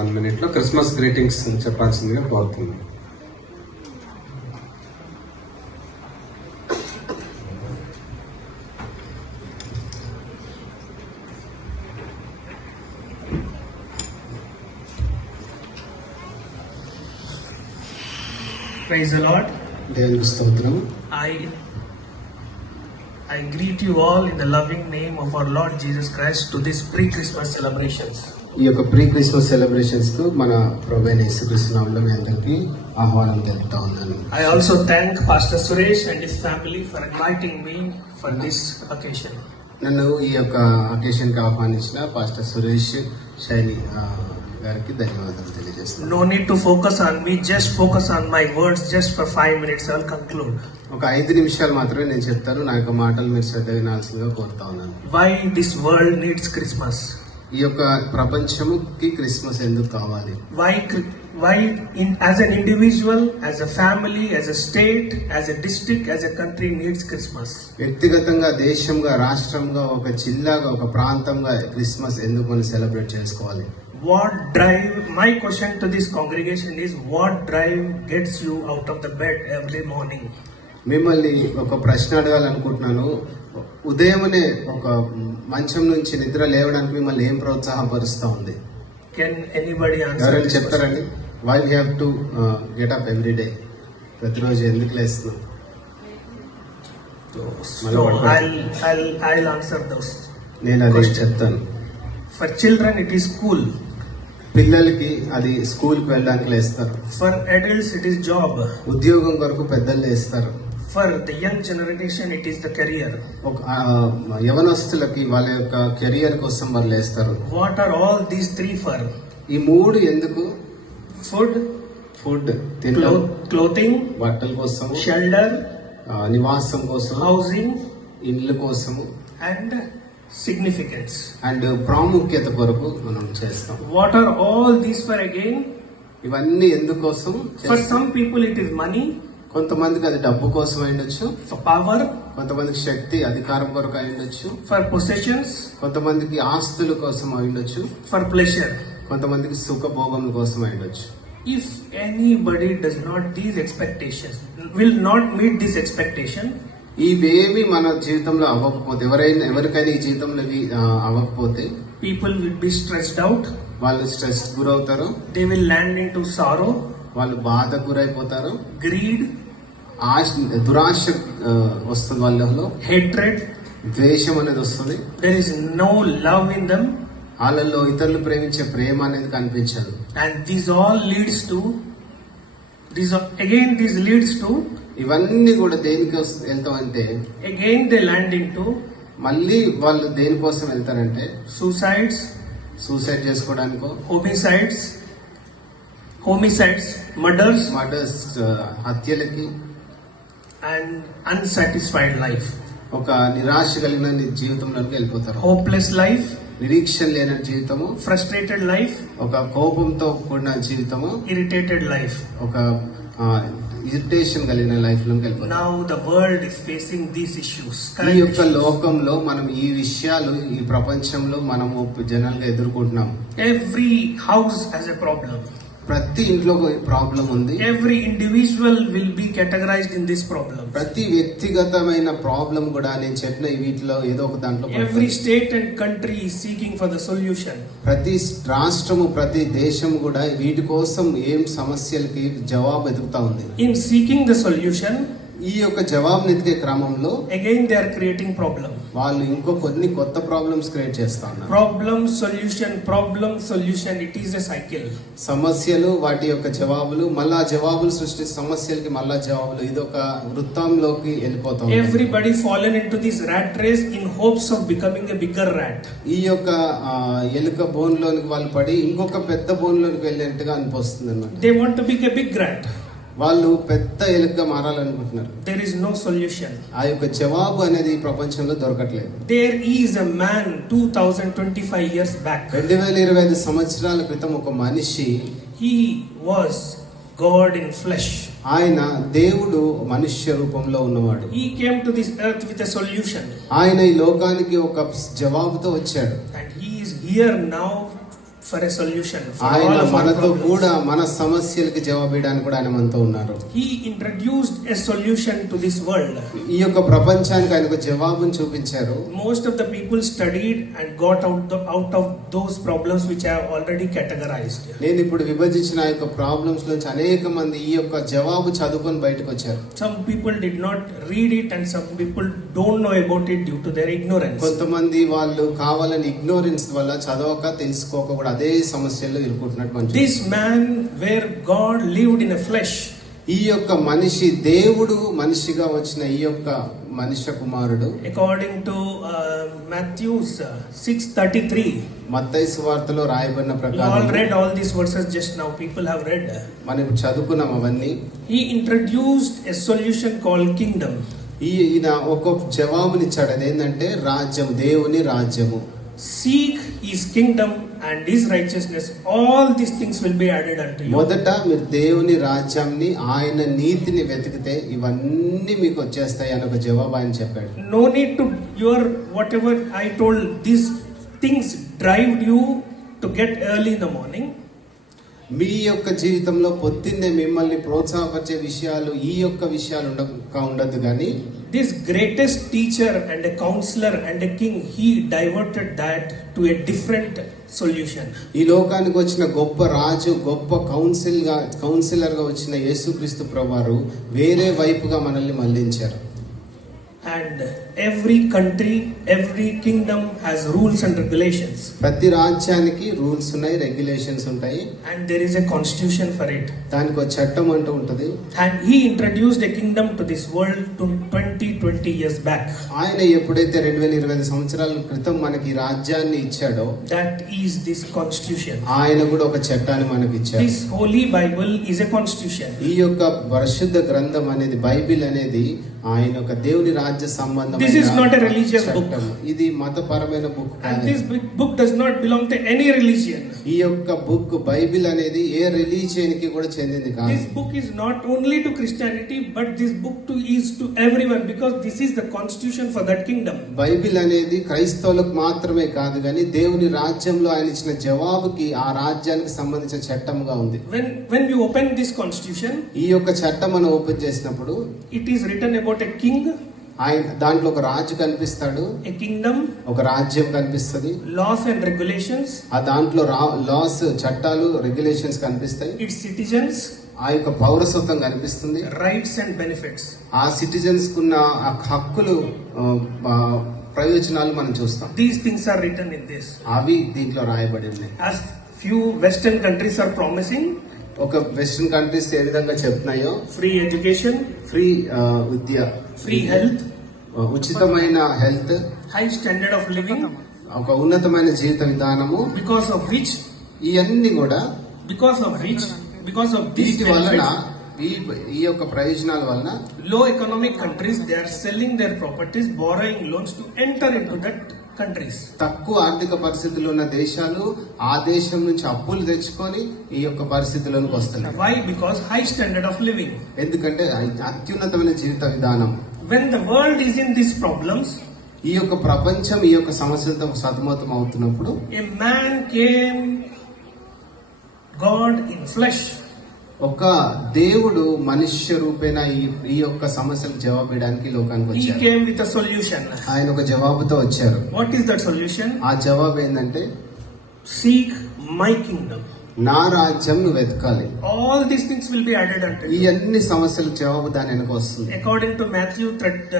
1 minute లో Christmas greetings చెప్పాల్సిందిగా కోరుతున్నాను. Praise the Lord. దేవునికి స్తోత్రం. I greet you all in the loving name of our Lord Jesus Christ to this pre-Christmas celebrations. ఈ యొక్క pre Christmas celebrations కు మన ప్రభువైన యేసుక్రీస్తు నామములో మీ అందరికీ ఆహ్వానం తెలుపుతా ఉన్నాను. I also thank Pastor Suresh and his family for inviting me for this occasion. నన్ను ఈ యొక్క అకేషన్ కి ఆహ్వానించిన పాస్టర్ సురేష్ శైలి గారికి ధన్యవాదాలు తెలియజేస్తున్నాను. No need to focus on me, just focus on my words just for 5 minutes. I'll conclude. ఒక 5 నిమిషాలు మాత్రమే నేను చెప్తాను. నా యొక్క మాటలు మీరు శ్రద్ధ వినాల్సిందిగా కోరుతా ఉన్నాను. Why this world needs Christmas? ఈ యొక్క ప్రపంచముకి క్రిస్మస్ ఎందుకు కావాలి? Why as an individual, as a family, as a state, as a district, as a country needs Christmas? వ్యక్తిగతంగా, దేశంగా, రాష్ట్రంగా, ఒక జిల్లాగా, ఒక ప్రాంతంగా క్రిస్మస్ ఎందుకు మనం సెలబ్రేట్ చేసుకోవాలి? My question to this congregation is, what drive gets you out of the bed every morning? మిమ్మల్ని ఒక ప్రశ్న అడగాలనుకుంటున్నాను. ఉదయమనే ఒక మంచం నుంచి నిద్ర లేవడానికి మిమ్మల్ని ఏం ప్రోత్సాహపరుస్తా ఉంది? Can anybody answer? ఎవరైనా చెప్తారండి? Why we have to get up every day? ప్రతిరోజు ఎందుకు లేస్తున్నాం? So I'll answer those. నేను అది చెప్తాను. For children it is school. పిల్లలకి అది స్కూల్ కి వెళ్ళడానికి లేస్తారు. For adults it is job. ఉద్యోగం కొరకు పెద్దలు లేస్తారు. For the young generation it is the career. యవనస్తులకి వాళ్ళ యొక్క కెరియర్ కోసం వాళ్ళు లేస్తారు. What are all these three for? ఈ మూడు ఎందుకు? ఫుడ్, క్లోతింగ్, బట్టల కోసం, షెల్టర్, నివాసం కోసం, హౌసింగ్, ఇల్లు కోసము, అండ్ significance అండ్ ప్రాముఖ్యత కొరకు మనం చేస్తాం. What are all these for again? ఇవన్నీ ఎందుకోసం? For some people it is money. కొంతమందికి అది డబ్బు కోసం అయ్యుండొచ్చు. For power. కొంతమందికి శక్తి, అధికారం కొరకు అయ్యుండొచ్చు. For possessions. కొంతమందికి ఆస్తుల కోసం అయ్యుండొచ్చు. For pleasure. కొంతమందికి సుఖభోగం కోసం అయ్యుండొచ్చు. If anybody does not these expectations, will not meet this expectation, ఇవేమి మన జీవితంలో అవ్వకపోతే, ఎవరికైనా ఈ జీవితంలో అవ్వకపోతే, people will be stressed out. వాళ్ళు స్ట్రెస్ గురవుతారు. They will land into sorrow. వాళ్ళు బాధకు గురైపోతారు. Greed. దురాశ వస్తుంది వాళ్ళలో. Hatred. ద్వేషం అనేది వస్తుంది. There is no love in them. వాళ్ళలో ఇతరులు ప్రేమించే ప్రేమ అనేది కనిపించదు. And these leads to ఇవన్నీ కూడా దేనికి వెళ్తామంటే, again they land into మళ్ళీ వాళ్ళు దేనికోసం వెళ్తారంటే, సూసైడ్ చేసుకోవడానికో, homicides, murders, హత్యలకి, and unsatisfied life. ఒక నిరాశ కలిగిన జీవితంలోకి వెళ్ళిపోతారు. Hopeless life, నిరీక్షణ లేని జీవితము, frustrated life, ఒక కోపంతో కూడిన జీవితము, irritated life, ఒక ఇరిటేషన్ కలిగిన లైఫ్ లోకి వెళ్ళిపోతాం. Now the world is facing these issues. ఈ యొక్క లోకంలో మనం ఈ విషయాలు, ఈ ప్రపంచంలో మనము జనాలుగా ఎదుర్కొంటున్నాం. Every house has a problem. ప్రతి ఇంట్లో ప్రాబ్లం ఉంది. Every individual will be categorized in this problem. ప్రతి వ్యక్తిగతమైన ప్రాబ్లం కూడా నేను చెప్పిన వీటిలో ఏదో ఒక దాంట్లో. Every state and country is seeking for the solution. ప్రతి రాష్ట్రము, ప్రతి దేశం కూడా వీటి కోసం ఏం సమస్యలకి జవాబు ఎదుగుతా ఉంది. In seeking the solution, ఈ యొక్క జవాబు ఎదిగే క్రమంలో again they are creating problem. వాళ్ళు ఇంకో కొన్ని కొత్త ప్రాబ్లమ్స్ క్రియేట్ చేస్తా ఉన్నారు. problem solution, it is a cycle. సమస్యలు, వాటి యొక్క జవాబులు, మళ్ళా జవాబులు సృష్టి, సమస్యలకి మళ్ళా జవాబులు, ఇది ఒక వృత్తంలోకి వెళ్ళిపోతాం. Everybody fallen into this rat race in hopes of becoming a bigger rat. ఈ యొక్క ఎలుక బోన్ లోనికి వాళ్ళు పడి ఇంకొక పెద్ద బోన్ లోనికి వెళ్ళేట్టుగా అనిపిస్తుంది అన్నమాట. They want to be a big rat. వాళ్ళు పెద్ద ఎలుకగా మారాలనుకుంటున్నారు. There is no solution. ఆ యొక్క జవాబు అనేది ఈ ప్రపంచంలో దొరకట్లేదు. There is a man 2025 years back. 2025 సంవత్సరాల క్రితం ఒక మనిషి, he was God in flesh. ఆయన దేవుడు మనుష్య రూపంలో ఉన్నవాడు. He came to this earth with a solution. ఆయన ఈ లోకానికి ఒక జవాబుతో వచ్చాడు. And he is here now for a solution for all ఆయన of our మనతో problems. కూడా మన సమస్యలకి జవాబియడానికి కూడా ఆయన మనతో ఉన్నారు. He introduced a solution to this world. ఈ యొక్క ప్రపంచానికి ఆయన ఒక జవాబును చూపించారు. Most of the people studied and got out of those problems which I have already categorized. నేను ఇప్పుడు విభజించిన ఆ యొక్క ప్రాబ్లమ్స్ నుంచి అనేక మంది ఈ యొక్క జవాబు చదువుకొని బయటకు వచ్చారు. Some people did not read it and some people don't know about it due to their ignorance. కొంతమంది వాళ్ళు కావాలని ఇగ్నోరెన్స్ వల్ల చదవక తెలుసుకోక కూడా అదే సమస్యల్లో ఇరుకుంటున్నట్టు మనం చూస్తాం. This man where God lived in a flesh, ఈ యొక్క మనిషి దేవుడు మనిషిగా వచ్చిన ఈ యొక్క మనుష్య కుమారుడు according to Matthew's 6:33. మత్తయి సువార్తలో రాయబడిన We all ప్రకారం read all these verses just now. People have read. మనం ఇప్పుడు చదువుకున్నాం అవన్నీ. He introduced a solution called kingdom. ఈయన ఒక జవాబునిచ్చాడు, అదేంటంటే రాజ్యం, దేవుని రాజ్యము. Seek his kingdom and his righteousness, all these things will be added unto you. మొదట మీరు దేవుని రాజ్యాన్ని ఆయన నీతిని వెతికితే ఇవన్నీ మీకు వచ్చేస్తాయి అని ఒక జవాబు ఆయన చెప్పాడు. No need to your whatever I told, these things drive you to get early in the morning. మీ యొక్క జీవితంలో పొద్దున్నే మిమ్మల్ని ప్రోత్సాహపరిచే విషయాలు ఈ యొక్క విషయాలు ఉండదు కానీ This greatest teacher and a counselor and a king, he diverted that to a different solution. ఈ లోకానికి వచ్చిన గొప్ప రాజు, గొప్ప కౌన్సిలర్ గా వచ్చిన యేసుక్రీస్తు ప్రభువారు వేరే వైపుగా మనల్ని మళ్లించారు. And every country, every kingdom has rules and regulations. ప్రతి రాజ్యానికి రూల్స్ ఉన్నాయి, రెగ్యులేషన్స్ ఉంటాయి. And there is a constitution for it. దానికి ఒక చట్టం అంటూ ఉంటది. And he introduced a kingdom to this world to 20 years back. ఆయన ఎప్పుడైతే 2025 సంవత్సరాల క్రితం మనకి ఈ రాజ్యాన్ని ఇచ్చాడో, That is this constitution. ఆయన కూడా ఒక చట్టాన్ని మనకి ఇచ్చాడు. This holy Bible is a constitution. ఈ యొక్క పరిశుద్ధ గ్రంథం అనేది, బైబిల్ అనేది ఆయన యొక్క దేవుని రాజ్య సంబంధం. This is not a religious book. ఇది మతపరమైన బుక్ And కాదు. this book does not belong to any religion. ఈ యొక్క బుక్ బైబిల్ అనేది ఏ రిలీజియన్ కి కూడా చెందింది కాదు. This book is not only to Christianity, but this book is to everyone, because this is the constitution for that kingdom. Bible అనేది క్రైస్తవులకు మాత్రమే కాదు కానీ దేవుని రాజ్యంలో ఆయన ఇచ్చిన జవాబుకి ఆ రాజ్యానికి సంబంధించిన చట్టంగా ఉంది. When we open this constitution, ఈ యొక్క చట్టం మనం ఓపెన్ చేసినప్పుడు it is written about a king, ఆయన దాంట్లో ఒక రాజు కనిపిస్తాడు, a kingdom, ఒక రాజ్యం కనిపిస్తుంది. laws and regulations, ఆ దాంట్లో లాస్, చట్టాలు, రెగ్యులేషన్స్ కనిపిస్తాయి. its citizens, ఆ యొక్క పౌరసత్వం కనిపిస్తుంది. rights and benefits. ఆ సిటిజన్స్ కున్న ఆ హక్కులు, ప్రయోజనాలు మనం చూస్తాం. These things are written in this. అవి దీంట్లో రాయబడి ఉన్నాయి. As few Western countries are promising, ఒక వెస్టర్న్ కంట్రీస్ ఏ విధంగా చెప్తున్నాయో, free education, ఫ్రీ విద్య, free health, ఉచితమైన health, high standard of living, ఒక ఉన్నతమైన జీవిత విధానము, because of which ఇవన్నీ కూడా because of these వీటి వలన, benefits, ఈ యొక్క ప్రయోజనాల వలన low economic countries, they are selling their properties, borrowing loans to enter into that countries. తక్కువ ఆర్థిక పరిస్థితులు ఉన్న దేశాలు ఆ దేశం నుంచి అప్పులు తెచ్చుకొని ఈ యొక్క పరిస్థితుల్లోకి వస్తున్నాయి. Why? Because high standard of living. ఎందుకంటే అత్యున్నతమైన జీవిత విధానం. When the world is in these problems, ఈ యొక్క ప్రపంచం ఈ యొక్క సమస్యలతో సతమతం అవుతున్నప్పుడు a man came, God in flesh. ఒక దేవుడు మనుష్య రూపేణ ఈ యొక్క సమస్యలకు జవాబు ఇవ్వడానికి లోకానికి He వచ్చారు. came with a solution. ఆయన ఒక జవాబుతో వచ్చారు. What is that solution? ఆ జవాబు ఏంటంటే, Seek my kingdom. నా రాజ్యం నువ్వు వెతకాలి. All these things will be added unto ఈ you. అన్ని సమస్యలకు జవాబు దాని వెనక వస్తుంది. According to Matthew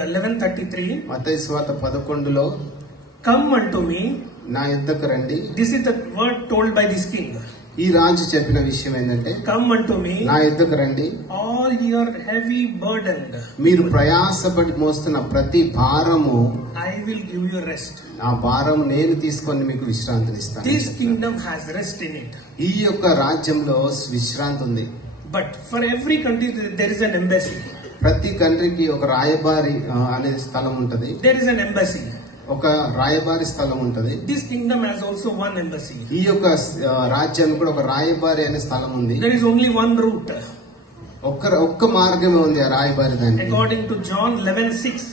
11:33, మత్తయి సువార్త 11లో, come unto me. నా యుద్ధకు రండి. This is the word told by this king. ఈ రాజు చెప్పిన విషయం ఏంటంటే, Come unto me, నా యుద్ధకు రండి, all your heavy burdened, మీరు ప్రయాసపడి మోస్తున్న ప్రతి భారము, I will give you rest. ఆ భారం నేను తీసుకొని మీకు విశ్రాంతినిస్తాను. This kingdom has rest in it. ఈ యొక్క రాజ్యంలో విశ్రాంతి ఉంది. But for every country there is an embassy. ప్రతి కంట్రీకి ఒక రాయబారి అనే స్థలం ఉంటది. There is an embassy. ఒక రాయబారి స్థలం ఉంటది. This kingdom has also one embassy. ఈ యొక్క రాజ్యానికి కూడా ఒక రాయబారి అనే స్థలం ఉంది. There is only one route. ఒక్క మార్గమే ఉంది ఆ రాయబారి దానికి. According to John 11:6,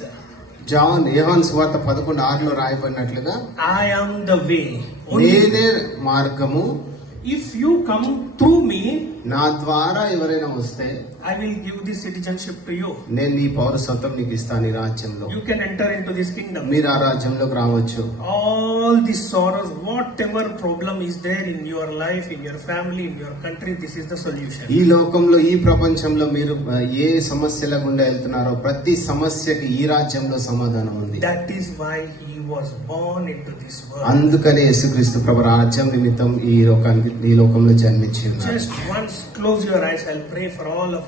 యోహాను సువార్త 11:6లో రాయబడినట్లుగా I am the way. Only నేనే మార్గము, if you come through me, నా ద్వారా ఎవరైనా వస్తే I will give this citizenship to you. నేను నీ పౌరసత్వం నీకు ఇస్తాను ఈ రాజ్యంలో. You can enter into this kingdom. మీరు ఆ రాజ్యంలోకి రావచ్చు. All these sorrows, whatever problem is there in your life, in your family, in your country, this is the solution. ఈ లోకంలో, ఈ ప్రపంచంలో మీరు ఏ సమస్యల గుండా వెళ్తున్నారో ప్రతి సమస్యకి ఈ రాజ్యంలో సమాధానం ఉంది. That is why he was born into this world. అందుకనే యేసుక్రీస్తు ప్రభు రాజ్యం నిమిత్తం ఈ లోకంలో జన్మించి ఉన్నారు. Just once close your eyes, I'll pray for all of you.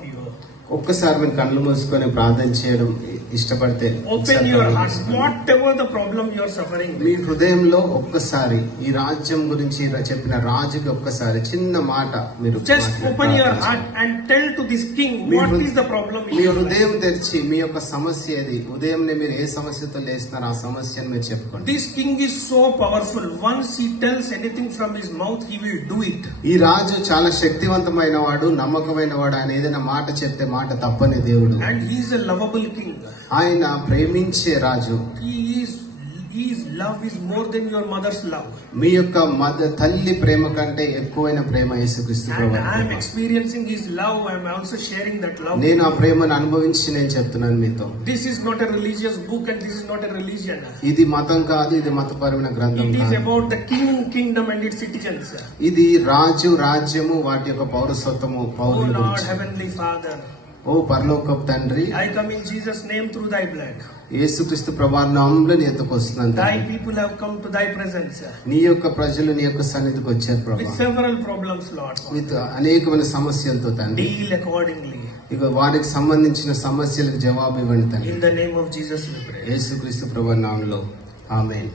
ఒక్కసారి మీరు కళ్ళు మూసుకొని ప్రార్థన చేయడం ఇష్టపడితే Open your hearts, whatever the problem you are suffering me with. హృదయంలో ఒక్కసారి ఈ రాజ్యం గురించి చెప్పిన రాజుకి ఒక్కసారి చిన్న మాట మీరు Just open your ప్రార్థించండి. heart and tell to this king me what హృ- is the problem in me your life. హృదయం తెరిచి మీ యొక్క సమస్య ఏది, ఉదయంనే మీరు ఏ సమస్యతో లేస్తున్నారో ఆ సమస్యను మీరు చెప్పుకోండి. This king is so powerful. Once he tells anything from his mouth, he will do it. ఈ రాజు చాలా శక్తివంతమైన వాడు, నమ్మకమైన వాడు. ఆయన ఏదైనా మాట చెప్తే మాట తప్పని దేవుడు. And he is a lovable king. ఆయన ప్రేమించే రాజు. His love is more than your mother's love. మీ యొక్క తల్లి ప్రేమ కంటే ఎక్కువైన ప్రేమ యేసుక్రీస్తు And ప్రభువు I am Prema. experiencing his love. I am also sharing that love. నేను ఆ ప్రేమను అనుభవించి నేను చెప్తున్నాను మీతో. This is not a religious book and this is not a religion. ఇది మతం కాదు, ఇది మతపరమైన గ్రంథం It is కాదు. about the kingdom and its citizens. ఇది రాజు, రాజ్యము, వాటి యొక్క పౌరసత్వము, Oh పౌరుల Lord, గురించి. Heavenly Father, ఓ పరలోకపు తండ్రి, I come in Jesus' name through thy blood. యేసుక్రీస్తు ప్రభు నామములో నీ యొద్దకు వస్తున్నాను Thy తండ్రి. people have come to thy presence నీ యొక్క ప్రజలు నీ యొక్క సన్నిధికి వచ్చారు with Prabhu. several problems, Lord. With అనేకమైన సమస్యలతో తండ్రి. Deal accordingly. ఇక వారికి సంబంధించిన సమస్యలకు జవాబు ఇవ్వండి తండ్రి. In the name of Jesus we pray. యేసుక్రీస్తు ప్రభు నామములో ఆమేన్.